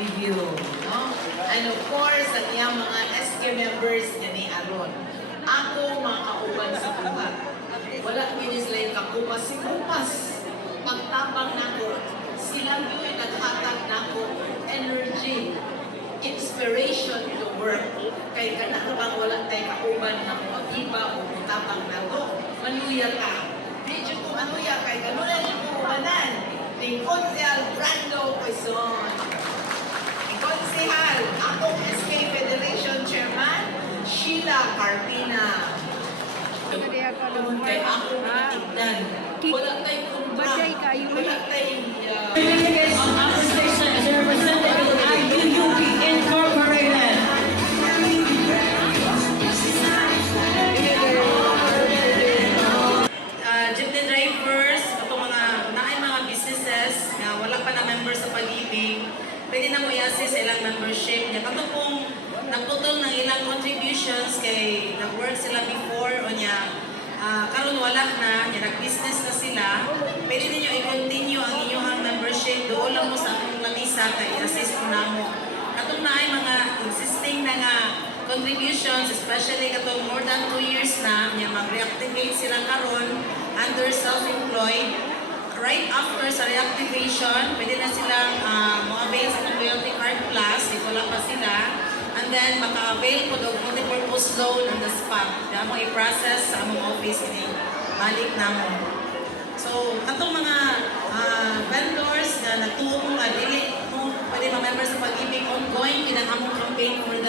review, no? And of course, at yung mga SK members nga ni Aron. Ako makauban sa buhat. Wala ginisla kakupas si Kupas. Pagtabang nako, sila yun naghatag nako energy, inspiration to work. Kay kanakabang wala tayo kauban ng pag-iba o tabang nako. Manuya ka. Medyo ko manuya kay kanunan yung kumanan. Ni Konsehal Brando Quezon. Ni Konsehal, akong SK Federation Chairman, Sheila Carpina. Kung kay akong natigdan, wala tayong kumpa, wala tayong... On our station is a representative of IUUP Incorporated. Jeepney drivers, itong mga businesses na wala pa na members sa pag-ibig, pwede na mo i-assist sa ilang membership niya. Kato kung naputol ng ilang contributions kay nag-work sila before o niya, karon wala na, niya nag-business na sila, pwede ninyo i-continue ang inyong membership. Doon lang mo sa akong lamisa kay i-assist mo na mo. Katong na ay mga existing na nga contributions, especially katong more than 2 years na, niya mag-reactivate sila karon under self-employed. Right after sa reactivation, pwede na silang mag-avail sa Loyalty Card Plus, if wala pa sila. And then, maka-avail po ng multi-purpose loan on the spot. Kaya mo i-process sa among office ini balik na mo. So, katong mga vendors na nagtuong nga dili mo pwede ma-members sa pag-ibig ongoing, pinang among campaign for the